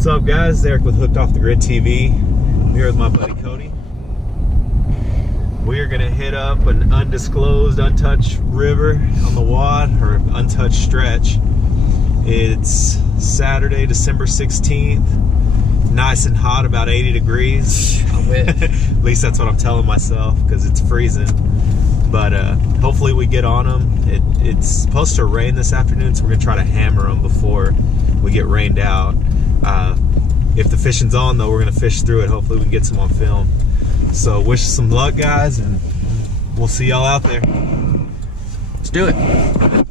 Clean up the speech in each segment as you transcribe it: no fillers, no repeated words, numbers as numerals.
What's up, guys? Eric with Hooked Off the Grid TV. I'm here with my buddy Cody. We are gonna hit up an undisclosed, untouched river on the Wad, or untouched stretch. It's Saturday, December 16th. Nice and hot, about 80 degrees. I wish. At least that's what I'm telling myself, because it's freezing. But hopefully we get on them. It's supposed to rain this afternoon, so we're gonna try to hammer them before we get rained out. If the fishing's on though, we're gonna fish through it. Hopefully we can get some on film. So wish us some luck, guys, and we'll see y'all out there. Let's do it.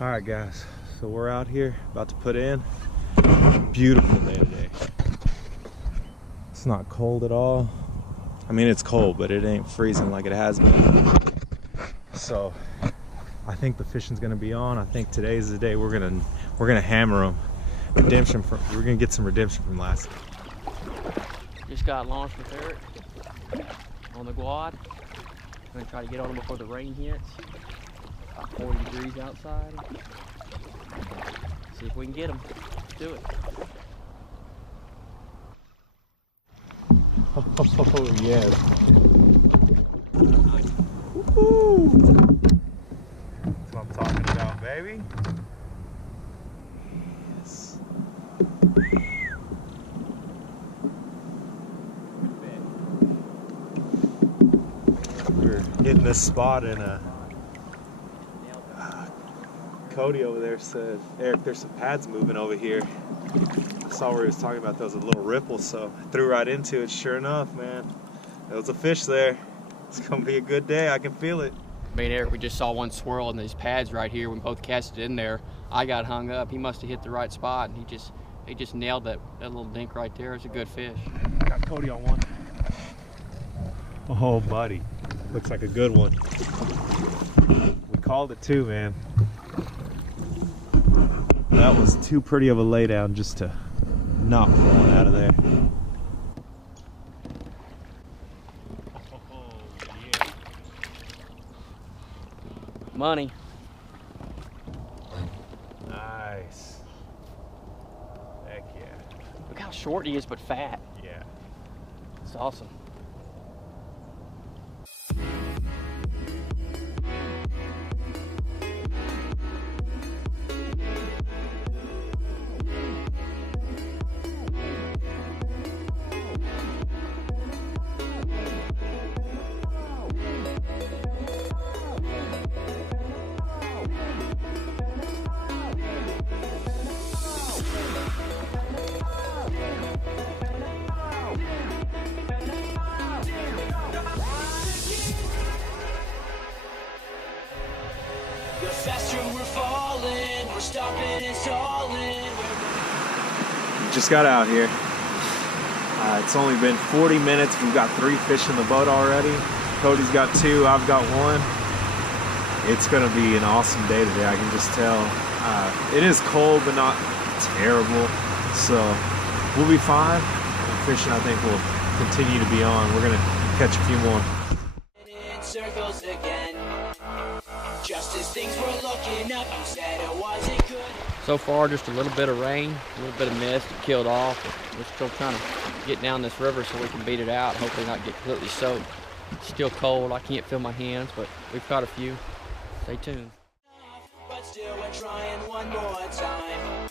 All right, guys, so we're out here about to put in. Beautiful day today. It's not cold at all. I mean, it's cold, but it ain't freezing like it has been. So I think the fishing's gonna be on. I think today's the day we're gonna hammer them. We're gonna get some redemption from last week. Just got launched with Eric on the Wad. I'm gonna try to get on them before the rain hits. About 40 degrees outside. See if we can get them. Let's do it. Oh yes. Woo! That's what I'm talking about, baby. Yes. We're hitting this spot in a Cody over there said, Eric, there's some pads moving over here. I saw where he was talking about those little ripples, so I threw right into it. Sure enough, man, there was a fish there. It's gonna be a good day. I can feel it. Me and Eric, we just saw one swirl in these pads right here. We both cast it in there. I got hung up. He must have hit the right spot, and he just nailed that little dink right there. It's a good fish. Got Cody on one. Oh, buddy, looks like a good one. We called it too, man. That was too pretty of a laydown just to not pull one out of there. Oh, yeah. Money. Nice. Heck yeah. Look how short he is, but fat. Yeah. It's awesome. Just got out here. It's only been 40 minutes. We've got 3 fish in the boat already. Cody's got 2, I've got 1. It's gonna be an awesome day today, I can just tell. It is cold, but not terrible. So we'll be fine. And fishing, I think, will continue to be on. We're gonna catch a few more. Circles again. Just as things were looking up, you said it wasn't good. So far, just a little bit of rain, a little bit of mist, it killed off. We're still trying to get down this river so we can beat it out, hopefully not get completely soaked. It's still cold, I can't feel my hands, but we've caught a few. Stay tuned. But still we're trying one more time.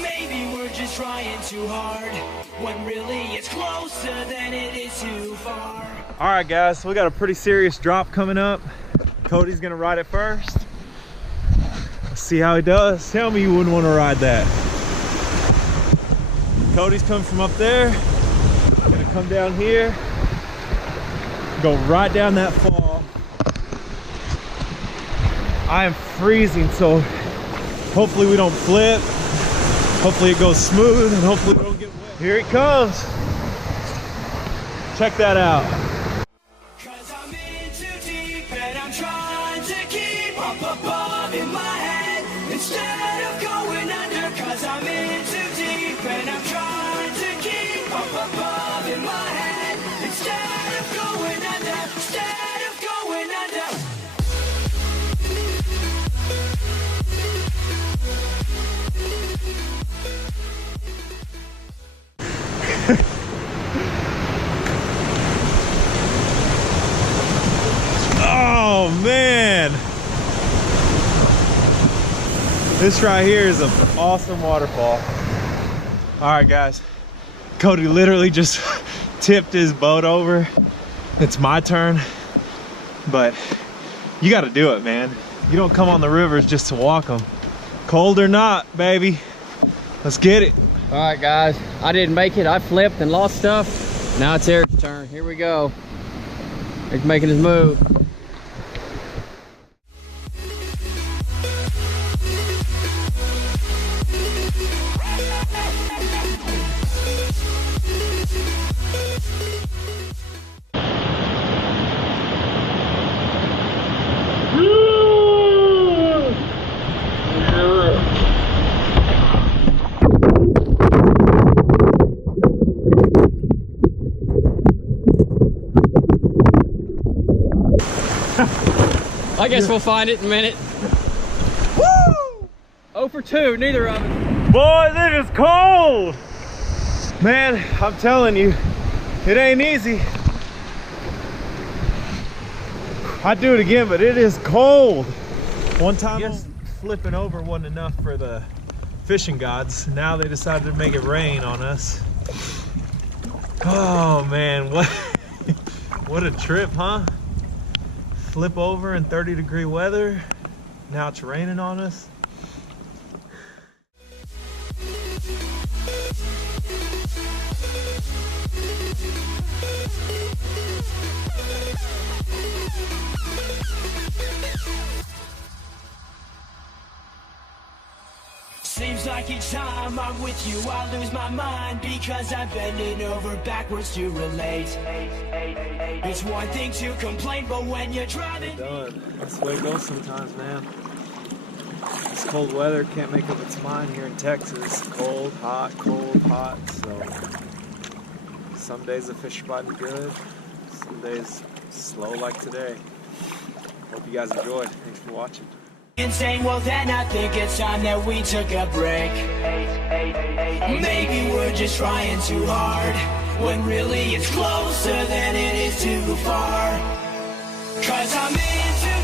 Maybe we're just trying too hard, when really it's closer than it is too far. All right, guys, so we got a pretty serious drop coming up. Cody's gonna ride it first. Let's see how he does. Tell me you wouldn't want to ride that. Cody's coming from up there. Gonna come down here, go right down that fall, I am freezing, so hopefully we don't flip. Hopefully it goes smooth, and hopefully we don't get wet. Here it comes. Check that out. Cause I'm in too deep and I'm trying to keep up above in my head instead of going under. Cause I'm in too deep and I'm trying to keep up above in my head instead of going under. Instead of going under. Oh man, this right here is an awesome waterfall. All right guys, Cody literally just tipped his boat over. It's my turn, but you got to do it, man. You don't come on the rivers just to walk them. Cold or not, baby, let's get it. All right, guys, I didn't make it. I flipped and lost stuff. Now it's Eric's turn. Here we go. He's making his move. I guess we'll find it in a minute. Woo! 0 for 2, neither of us. Boys, it is cold. Man, I'm telling you, it ain't easy. I'd do it again, but it is cold. One time, just flipping over wasn't enough for the fishing gods. Now they decided to make it rain on us. Oh man, what a trip, huh? Flip over in 30-degree weather. Now it's raining on us. Seems like each time I'm with you I lose my mind because I'm bending over backwards to relate. It's one thing to complain, but when you're driving... Done. That's the way it goes sometimes, man. This cold weather can't make up its mind here in Texas. Cold, hot, so some days the fish are biting good, some days slow like today. Hope you guys enjoyed. Thanks for watching. Insane, well then I think it's time that we took a break. Maybe we're just trying too hard, when really it's closer than it is too far. Cause I'm into